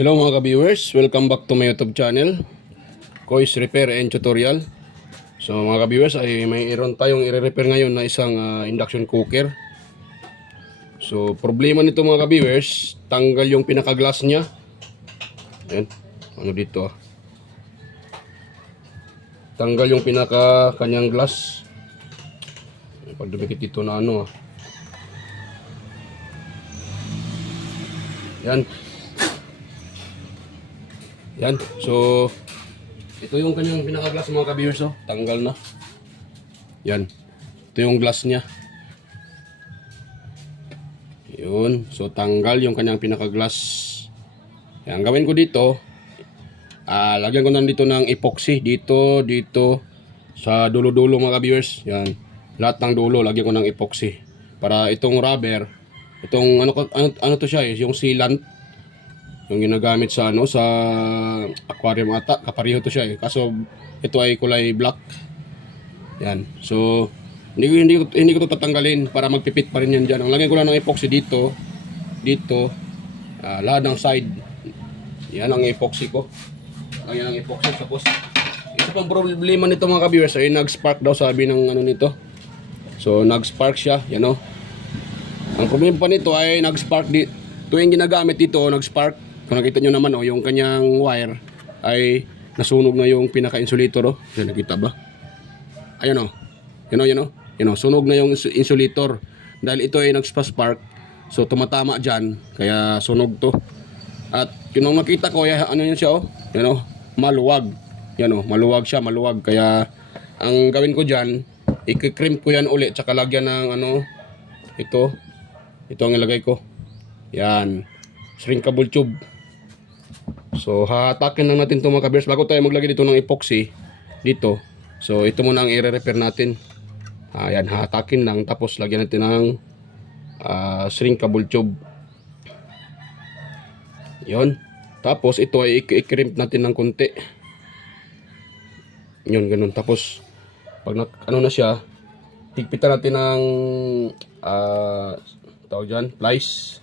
Hello mga ka-viewers, welcome back to my YouTube channel, Kois Repair and Tutorial. So mga ka-viewers, ay mayroon tayong i-repair ngayon na isang induction cooker. So problema nito mga ka-viewers, tanggal yung pinaka-glass niya. Ayan, ano dito tanggal yung pinaka kanyang glass. Pag dumikit dito na ano Yan. Yan. So ito yung kanyang pinaka-glass mga ka-viewers, oh. Tanggal na. Yan. Ito yung glass niya. Yun. So tanggal yung kanyang pinaka-glass. Yan. Gawin ko dito, lagyan ko na dito ng epoxy. Dito sa dulo-dulo mga ka-viewers. Yan. Lahat ng dulo lagyan ko ng epoxy. Para itong rubber, itong ano to siya, yung sealant, yung ginagamit sa sa aquarium ata, kapareho to siya kaso ito ay kulay black. Yan. So hindi ko to tatanggalin para magpipit pa rin yan diyan. Ang lagyan ko lang ng epoxy dito, lahat ng side. Yan ang epoxy ko. Lagyan ng epoxy. Tapos isa pang problema nito mga ka-viewers ay nag-spark daw, sabi ng nito. So nag-spark siya, yan o. Ang problema pa nito ay nag-spark tuwing ginagamit dito, nag-spark. Kung nakita nyo naman, yung kanyang wire ay nasunog na yung pinaka-insulator. Yan, nakita ba? Ayan o. Yan o. Sunog na yung insulator. Dahil ito ay nag-spark. So, tumatama dyan. Kaya sunog to. At yun ang nakita ko, ano yun siya o? Yan o. Maluwag. Yan o. Maluwag siya. Maluwag. Kaya, ang gawin ko dyan, i-crimp ko yan ulit. Tsaka lagyan ng ito. Ito ang ilagay ko. Yan. Shrinkable tube. So, hahatakin lang natin ito mga ka-viewers bago tayo maglagay dito ng epoxy dito. So, ito muna ang i-repair natin. Ayan, hahatakin lang. Tapos, lagyan natin ng shrinkable tube. Yun. Tapos, ito ay i-crimp natin ng konti. Yun, ganun. Tapos, pag na siya, higpitan natin ng tawag dyan, plies.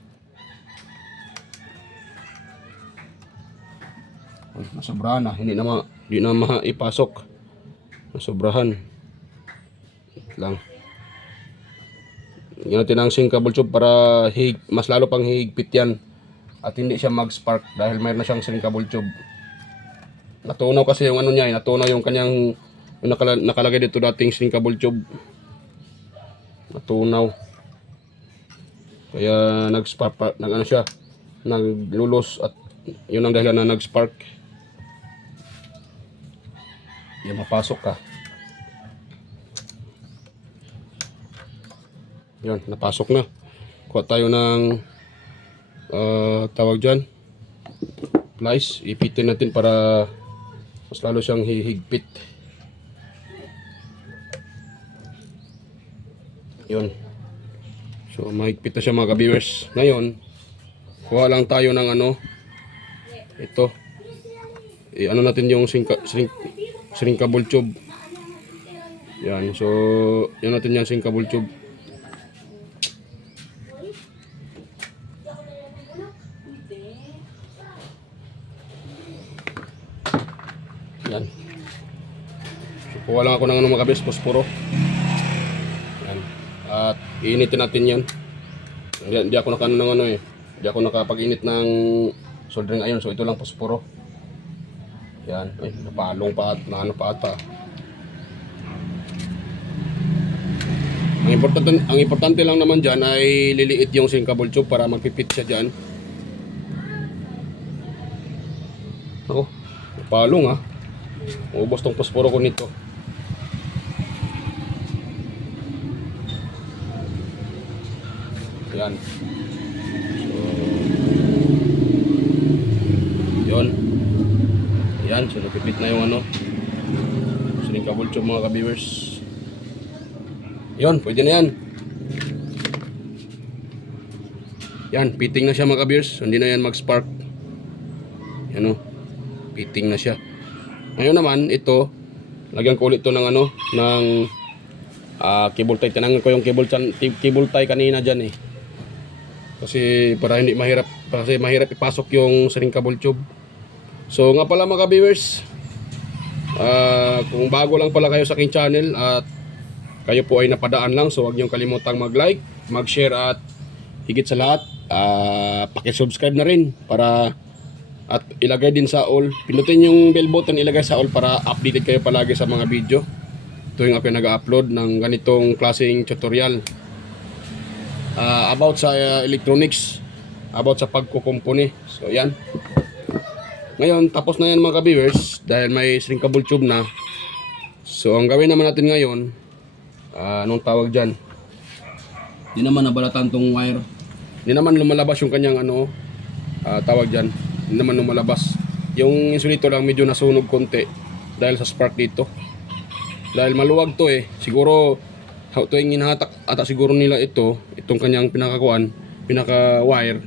Nasobrahan na, hindi na maipasok. Nasobrahan lang. Yan natin ang shrinkable tube para mas lalo pang hihigpit yan at hindi siya mag-spark dahil mayroon na siyang shrinkable tube. Natunaw kasi yung niya, natunaw yung kanyang nakalagay dito dating shrinkable tube. Natunaw. Kaya nag-spark, siya, naglulos at yun ang dahilan na nag-spark. Yan, mapasok ka. Yan, napasok na. Kuha tayo ng tawag dyan, plies. Ipitin natin para mas lalo siyang hihigpit. Yun. So mahigpit na siya mga ka-viewers. Ngayon, kuha lang tayo ng ito. Natin yung shrinkable tube. Yan. So, yan natin yung shrinkable tube. Yan. So, kuha lang ako ng mga ka-viewers, posporo. Yan. At iinitin natin yan. Hindi ako hindi ako nakapag-init ng soldering iron. So ito lang posporo. Yan. Ay, napalong pa at pa ata. Ang importante lang naman dyan ay liliit yung shrinkable tube para magpipit siya dyan. Ako, napalong ubos tong posporo ko nito. Yan. So, yun. Yan. So, napipit na yung shrinkable tube mga ka-viewers. Yun. Pwede na yan. Yan. Fitting na siya mga ka-viewers. Hindi na yan mag-spark. Yan o. Fitting na siya. Ngayon naman, ito, lagyan ko ulit ito ng ng cable tie. Tinangan ko yung cable tie kanina dyan . Kasi para hindi mahirap, kasi mahirap ipasok yung shrinkable tube. So nga pala mga viewers, kung bago lang pala kayo sa aking channel at kayo po ay napadaan lang, so huwag niyong kalimutang mag-like, mag-share at higit sa lahat, paki-subscribe na rin para at ilagay din sa all. Pindutin yung bell button, ilagay sa all para updated kayo palagi sa mga video tuwing ako nag-upload ng ganitong klaseng tutorial about sa electronics, about sa pagkukumpuni. So yan. Ngayon, tapos na yan mga ka-viewers dahil may shrinkable tube na. So ang gawin naman natin ngayon, anong tawag dyan? Hindi naman nabalatan tong wire. Hindi naman lumalabas yung kanyang tawag dyan. Hindi naman lumalabas. Yung insulator lang medyo nasunog konti dahil sa spark dito. Dahil maluwag to siguro tuwing hinahatak ata siguro nila itong kanyang pinaka wire.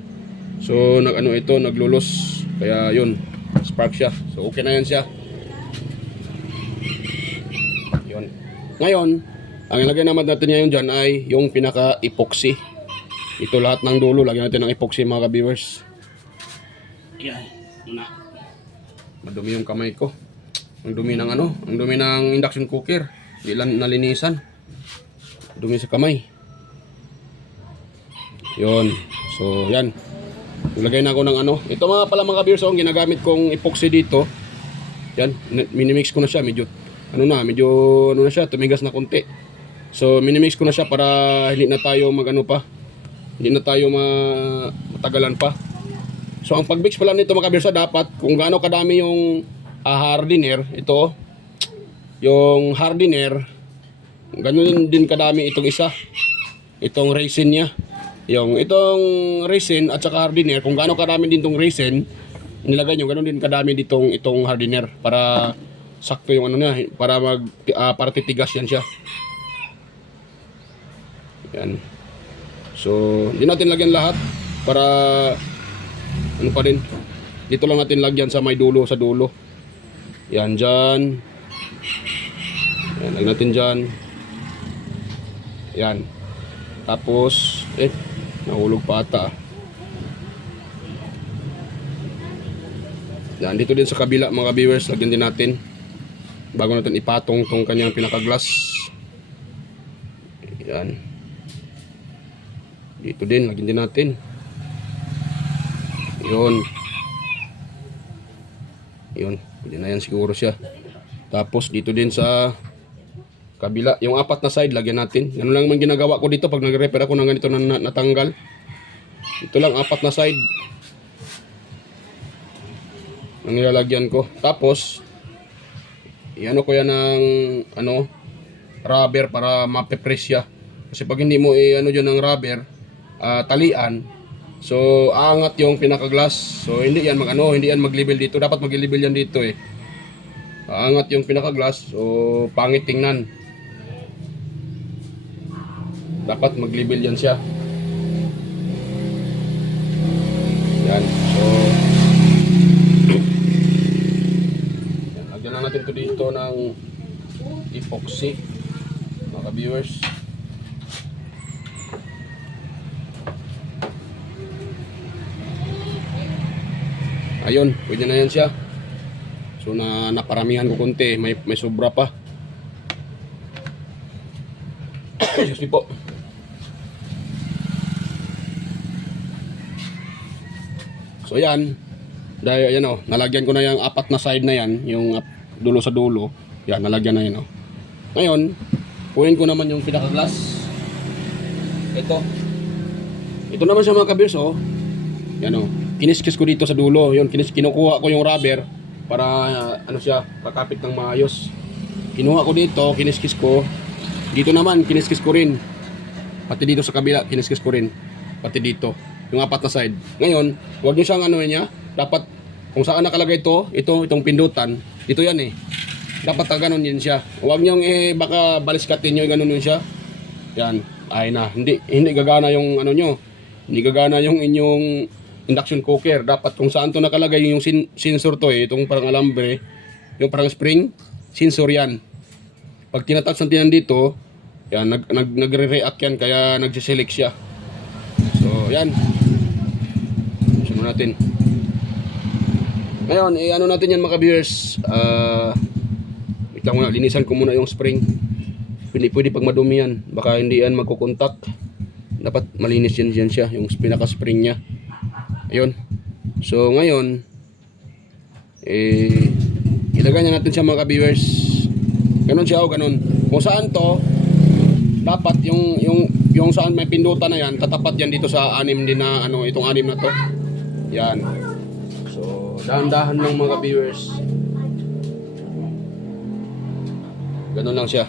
So naglulos. Kaya yun, spark siya. So okay na yan siya. Yun. Ngayon, ang ilagay naman natin ngayon dyan ay yung pinaka epoxy. Ito lahat ng dulo, lagyan natin ng epoxy mga ka-viewers. Ayan, muna. Madumi yung kamay ko. Ang dumi ng ang dumi ng induction cooker. Hindi lang nalinisan. Dumi sa kamay. Yun. So, yan. Ilagay na ako ng Ito mga pala mga ka-viewers, ang ginagamit kong epoxy dito. Yan, minimix ko na siya. Medyo na siya, tumigas na konti. So, minimix ko na siya para hindi na tayo hindi na tayo matagalan pa. So ang pag-mix pala nito mga kabirsa, dapat kung gaano kadami yung hardener, ito yung hardener, ganoon din kadami itong isa, itong resin niya, itong resin at saka hardener, kung gaano kadami din itong resin nilagay nyo, ganoon din kadami itong hardener para sakto yung niya, para titigas yan siya. Yan. So hindi natin lagyan lahat para pa din. Dito lang natin lagyan sa may dulo, sa dulo. Yan, dyan. Yan, lagyan natin dyan. Yan. Tapos, nahulog pa ata. Yan, dito din sa kabila mga viewers, lagyan din natin. Bago natin ipatong tong kanyang pinaka-glass. Yan. Dito din, lagyan din natin. Yun, pwede na yan siguro siya. Tapos dito din sa kabila, yung apat na side lagyan natin. Ganun lang man ginagawa ko dito pag nag-repair ako ng ganito na natanggal. Ito lang, apat na side ang nilalagyan ko. Tapos ko yan ng rubber para mape-press siya. Kasi pag hindi mo dyan ng rubber, talian, so aangat yung pinaka-glass. So hindi yan hindi yan mag-level dito. Dapat mag-level yan dito aangat yung pinaka-glass. So pangit tingnan. Dapat mag-level yan siya. Yan. So lagyan lang natin to dito ng epoxy mga viewers. Ayun, pwede na yan siya. So naparamihan ko konti, may sobra pa. Excuse me po. So yan, dahil nalagyan ko na yung apat na side na yan, yung dulo sa dulo. Yan, nalagyan na yan Ngayon, kunin ko naman yung pinaka-glass. Ito naman siya mga kabers Yan kiniskis ko dito sa dulo. Yun, kinukuha ko yung rubber para siya, kakapit ng maayos. Kinuha ko dito, kiniskis ko. Dito naman, kiniskis ko rin. Pati dito sa kabila, kiniskis ko rin. Pati dito, yung apat na side. Ngayon, huwag niyo siyang niya. Dapat, kung saan nakalagay itong pindutan, dito yan Dapat ganun din siya. Huwag niyo baka baliskatin niyo, ganun yun siya. Yan, ay na. Hindi gagana yung nyo. Hindi gagana yung inyong induction cooker. Dapat kung saan to nakalagay yung sensor to itong parang alambre, yung parang spring, sensor yan. Pag tinatouch natin yan dito, yan, nagre-react yan, kaya nagsiselect siya. So, yan. natin. Ngayon, ano natin yan mga ka-viewers. Wait lang muna, linisan ko muna yung spring. Pwede pag madumi yan. Baka hindi yan magkukontak. Dapat malinis yan siya, yung pinaka-spring niya. Ayun. So ngayon, ilagay na natin siya mga ka-viewers. Ganun siya o ganun. Kung saan to, dapat yung saan may pindutan na yan, tatapat yan dito sa anim din na ano, itong anim na to. Yan. So, dahan-dahan lang mga ka-viewers. Ganun lang siya.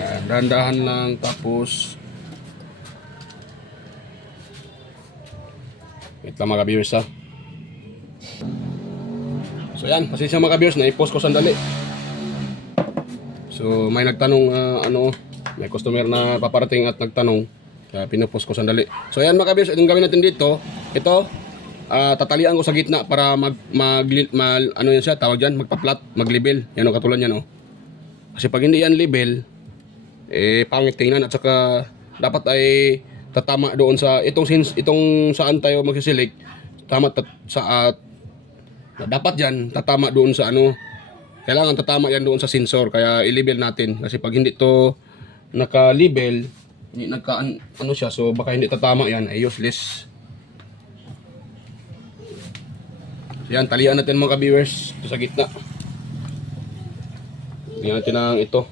Yan, dahan-dahan lang tapos wait lang mga ka-viewers ha. So yan, pasensya mga ka-viewers, na-post ko sandali. So may nagtanong may customer na paparating at nagtanong, kaya pinapost ko sandali. So ayan mga ka-viewers, itong gawin natin dito, ito tatalian ko sa gitna para ano yan siya, tawag dyan, magpa-flat, mag-level. Yan o, katulad yan o. Kasi pag hindi yan level, pangit tingnan at saka dapat ay tatama doon sa itong saan tayo magsiselect, dapat yan tatama doon sa ano. Kailangan tatama yan doon sa sensor, kaya i-level natin kasi pag hindi to naka-level, hindi ano siya, so baka hindi tatama yan, ay useless. Yan, talian natin mga ka-viewers ito sa gitna. Tingnan natin ang ito.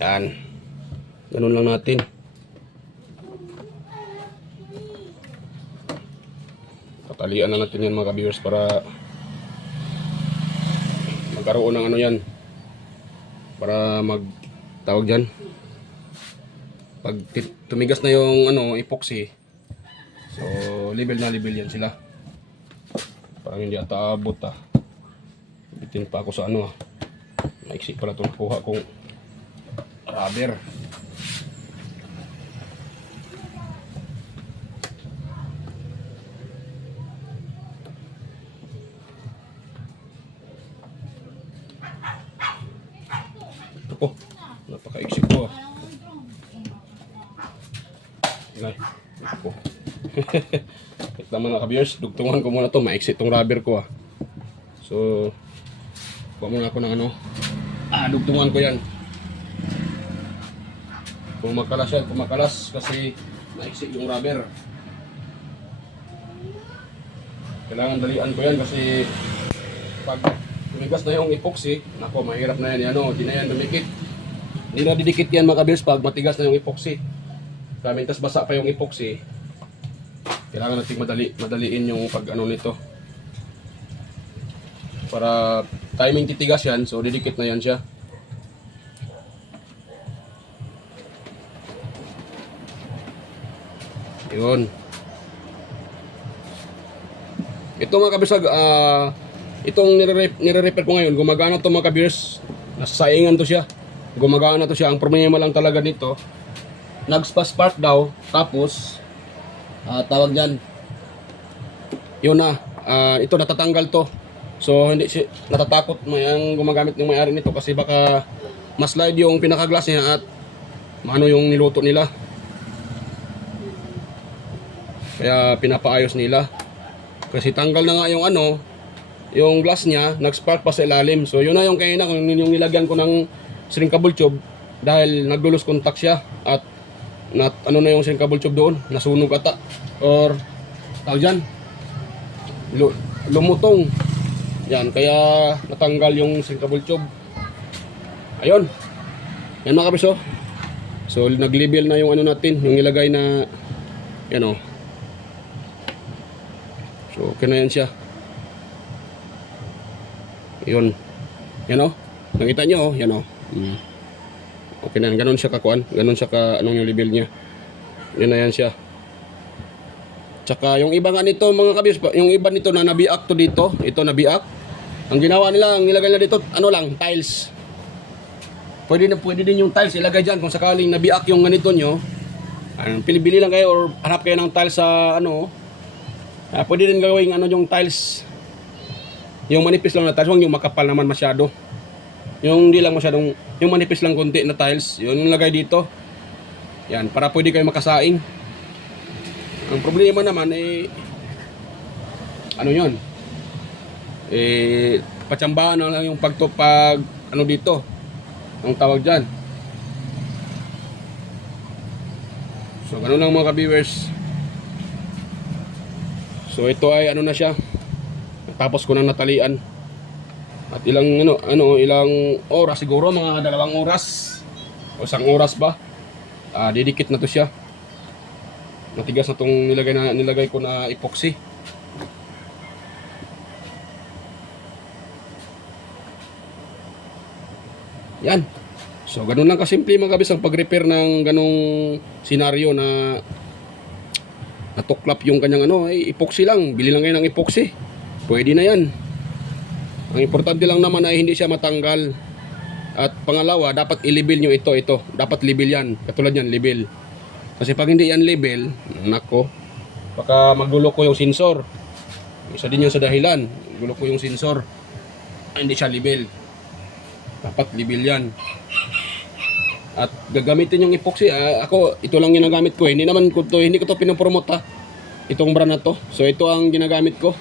Yan. Ganun lang natin. Tatalian na natin yan mga ka-viewers para magkaroon ng ano yan. Para tawag dyan. Pag tumigas na yung epoxy, so level na level yan sila. Parang hindi ata abot bitin pa ako sa maiksi pala itong nakuha kong rubber. Ito po, napaka-iksi ko Inay, ito po. Wait naman mga ka-viewers, dugtungan ko muna to, maiksi itong rubber ko So kuha muna ako ng dugtungan ko yan. Kumakalas kasi maiksi yung rubber. Kailangan dalian ko yan kasi pag tumigas na yung epoxy, nako mahirap na yan, di na yan dumikit. Hindi na didikit yan mga ka-viewers pag matigas na yung epoxy. Mintas basa pa yung epoxy, kailangan natin madaliin yung pag nito. Para timing titigas yan, so didikit na yan siya. Yun. Ito mga kabisag, itong nire-repair ko ngayon, gumagana to mga kabis. Nasasaingan to siya. Gumagana to siya. Ang problema lang talaga nito, nag-spark daw, tapos tawag dyan, yun ito natatanggal to. So hindi siya natatakot ang gumagamit ng may-ari nito kasi baka ma-slide yung pinaka-glass niya at yung niluto nila. Kaya pinapaayos nila. Kasi tanggal na nga yung glass niya, nag-spark pa sa ilalim. So yun na yung kanina kung yung nilagyan ko ng shrinkable tube dahil nag-lose contact siya at na yung shrinkable tube doon, nasunog ata or tawag dyan, lumutong yan, kaya natanggal yung shrinkable tube. Ayun, yan mga kabiso. So nag-level na yung natin, yung nilagay na yan so okay na yan siya. Yun, yan nakita nyo yan okay na, ganun siya kakuan, ganun siya yung level niya. Yan na yan siya. Tsaka yung iba nga nito mga kabis, yung iba nito na nabiak to dito, ito nabiak. Ang ginawa nila, ang nilagay nila dito, tiles. Pwede din yung tiles ilagay dyan kung sakaling nabiak yung ganito nyo. Pili-bili lang kayo or hanap kayo ng tiles sa pwede din gawing yung tiles. Yung manipis lang na tiles, huwag yung makapal naman masyado. Yung hindi lang masyadong, yung manipis lang konti na tiles, yun yung lagay dito. Yan, para pwede kayo makasaing. Ang problema naman ano yon? Patsambahan na lang yung pagtupag, ano dito, ang tawag dyan. So, ganun lang mga ka-viewers. So, ito ay ano na siya. Tapos ko nang natalian. At ilang ilang oras siguro, mga 2 oras o 1 oras ba. Didikit na to siya. Matigas na tong nilagay ko na epoxy. Yan. So, ganun lang kasimple mga kabis ang pag-repair ng ganung senaryo na natuklap yung kanyang epoxy lang. Bili lang kayo ng epoxy. Pwede na yan. Ang importante lang naman ay hindi siya matanggal. At pangalawa, dapat i-label nyo ito. Dapat label yan. Katulad yan, label. Kasi pag hindi yan label, nako, baka magluloko yung sensor. Isa din yun sa dahilan. Magluloko yung sensor. Hindi siya label. Dapat label yan. At gagamitin yung epoxy. Ako, ito lang ginagamit ko. Hindi ko to pinopromote itong brand na to. So ito ang ginagamit ko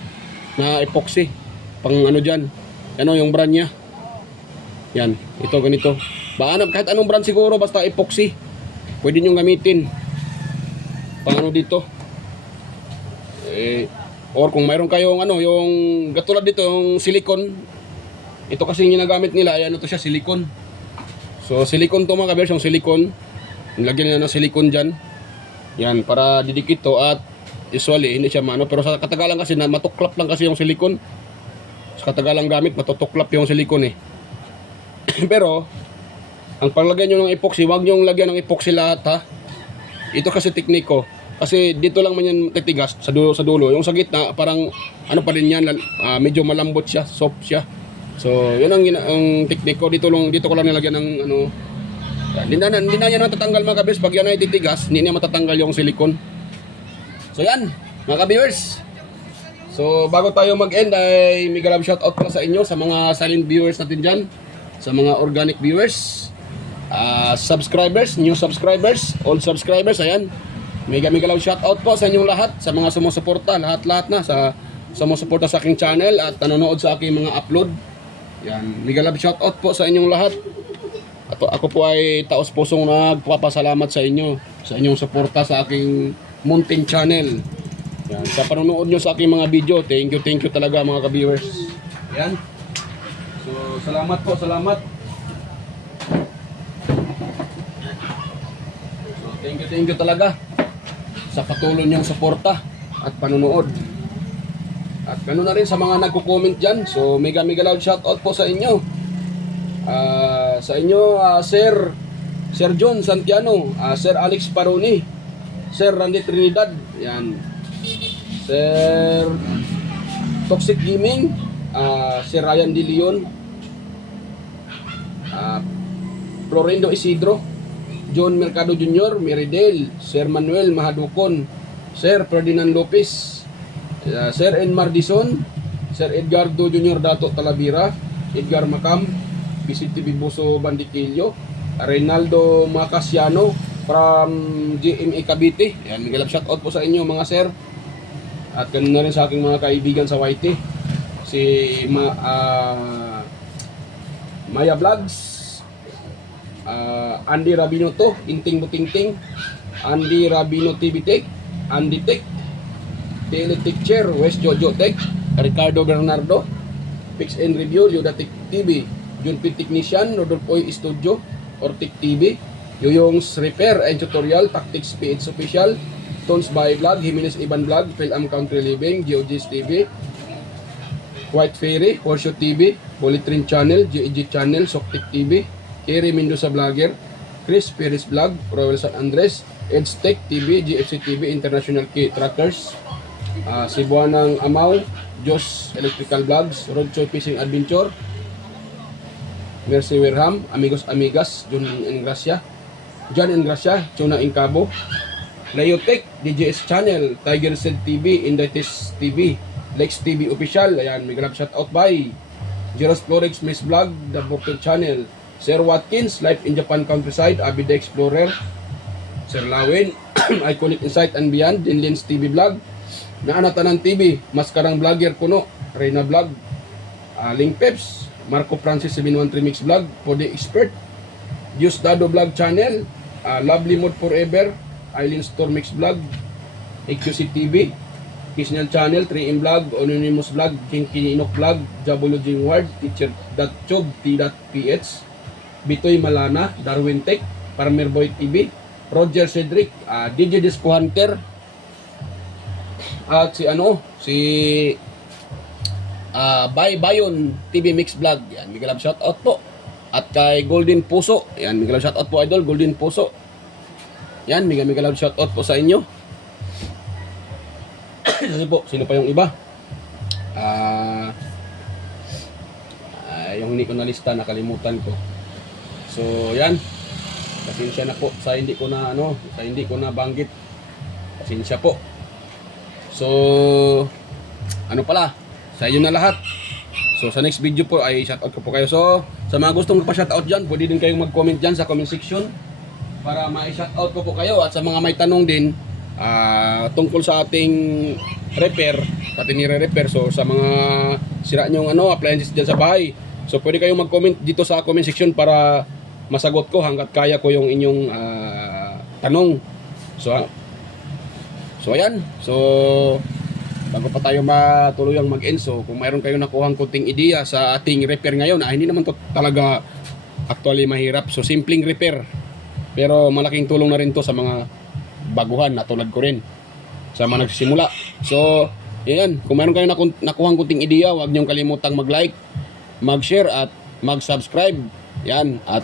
na epoxy. Pang dyan. Yung brand niya. Yan, ito ganito. Kahit anong brand siguro, basta epoxy. Pwede nyo gamitin. Pang dito. Or kung mayroon kayong yung katulad dito, yung silicone. Ito kasi yung ginagamit nila, ay to siya, silicone. So, silicone to mga kabers, yung silicone. Nilagyan nila ng silicone dyan. Yan, para didikit to at usually, hindi siya pero sa katagalan kasi, matuklap lang kasi yung silicone. Sa katagalang gamit, matutuklap yung silicone Pero, ang paglagay nyo ng epoxy, huwag nyo lagyan ng epoxy lahat Ito kasi tekniko. Kasi dito lang man yan titigas sa dulo. Yung sa gitna, parang pa rin yan, medyo malambot siya, soft siya. So, yun ang tekniko. Dito ko lang nilagyan ng hindi na yan natatanggal mga kabers. Pag yan ay titigas, hindi na matatanggal yung silicone. So, yan, mga ka-viewers. So, bago tayo mag-end ay mega love shoutout pala sa inyo, sa mga silent viewers natin dyan, sa mga organic viewers, subscribers, new subscribers, old subscribers, ayan. Mega love shoutout po sa inyong lahat, sa mga sumusuporta, lahat na sa sumusuporta sa aking channel at nanonood sa aking mga upload. Yan, mega love shoutout po sa inyong lahat. At ako po ay taos pusong nagpapasalamat sa inyo, sa inyong suporta sa aking munting channel. Yan, sa panonood nyo sa aking mga video, thank you talaga mga ka-viewers. Yan. So, salamat po, salamat. So, thank you talaga sa patuloy niyong suporta at panonood. At ganoon na rin sa mga nagko-comment dyan. So, mega loud shoutout po sa inyo. Sa inyo, Sir John Santiano, Sir Alex Paroni, Sir Randy Trinidad, yan. Sir Toxic Gaming, Sir Ryan De Leon, Florindo Isidro, John Mercado Jr., Meridel, Sir Manuel Mahadukon, Sir Ferdinand Lopez, Sir Enmar Dison, Sir Edgardo Jr. Dato Talavera, Edgar Macam, Vicente Bibuso Bandiquillo, Reynaldo Macasiano from GMA Cavite. Yan, mega love shoutout po sa inyo mga sir. At ganun na rin sa aking mga kaibigan sa YT. Si Maya Vlogs, Andy Rabino to, Inting Butingting, Andy Rabino TV Tech, Andy Tech, Teletech Chair, West Jojo Tech, Ricardo Bernardo, Fix and Review, Yoda Tech TV, Junpit Technician, Rodolfo Studio, Ortec TV, Yoyong's Repair and Tutorial, Tactics PH Official, Tones by Vlog, Jimenez Iban Vlog, Film Country Living, GeoG's TV, White Fairy, Horseshoe TV, Bullet Train Channel, GEG Channel, Soktik TV, Kerry Mendoza Vlogger, Chris Perez Vlog, Royal San Andres, EdgeTech TV, GFC TV, International Key Trackers, Cebuanang Amaw, Jos Electrical Vlogs, Roadshow Fishing Adventure, Mercy Werham, Amigos Amigas, John Engracia, Chona Incabo, Leotech, DJS Channel, Tiger Seed TV, Indites TV, Lex TV Official, ayan, may grab shoutout by Jeros Florex Miss Vlog, The Burton Channel, Sir Watkins, Life in Japan Countryside, Abida Explorer, Sir Lawin, Iconic Insight and Beyond, Dinlins TV Vlog, Naanatanan TV, Maskarang Vlogger Kuno, Reyna Vlog, Ling Peps, Marco Francis 713 Mix Vlog, Pode Expert, Diyos Dado Vlog Channel, Lovely Mood Forever, Eileen Store Mix Vlog, EQC TV, Kisnel Channel, 3M Vlog, Anonymous Vlog, Kinky Inok Vlog, Jabolo Jing Ward, Teacher.chog, T.ph, Bitoy Malana, Darwin Tech, Farmer Boy TV, Roger Cedric, DJ Disco Hunter, at si Bayon TV Mix Vlog. Yan, Miguel Love shoutout po. At kay Golden Puso. Yan, Miguel Love shoutout po, idol, Golden Puso. Yan, Miguel Love shoutout po sa inyo. Sino pa yung iba? Yung hindi ko na lista, nakalimutan ko. So, yan. Pasensya na po sa hindi ko na banggit. Pasensya po. So, sa inyo na lahat. So, sa next video po ay shoutout ko po kayo. So, sa mga gustong magpa-shoutout dyan, pwede din kayong mag-comment dyan sa comment section para ma-shoutout ko po kayo. At sa mga may tanong din, tungkol sa ating repair, pati nire-repair. So, sa mga sira nyong appliances dyan sa bahay. So, pwede kayong mag-comment dito sa comment section para masagot ko hanggat kaya ko yung inyong tanong. So ayan. So bago pa tayo matuluyang mag-end, so kung mayroon kayong nakuhang kunting ideya sa ating repair ngayon, hindi naman to talaga actually mahirap. So simpleng repair. Pero malaking tulong na rin to sa mga baguhan na tulad ko rin. Sa mga nagsisimula. So ayan, kung mayroon kayong nakuhang kunting ideya, huwag niyong kalimutang mag-like, mag-share at mag-subscribe. Yan, at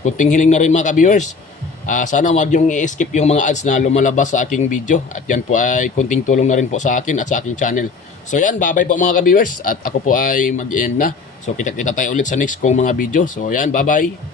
kunting hiling na rin mga ka-viewers. Sana wag yung i-skip yung mga ads na lumalabas sa aking video. At yan po ay kunting tulong na rin po sa akin at sa aking channel. So yan, bye-bye po mga ka-viewers. At ako po ay mag-end na. So kita-kita tayo ulit sa next kong mga video. So yan, bye-bye.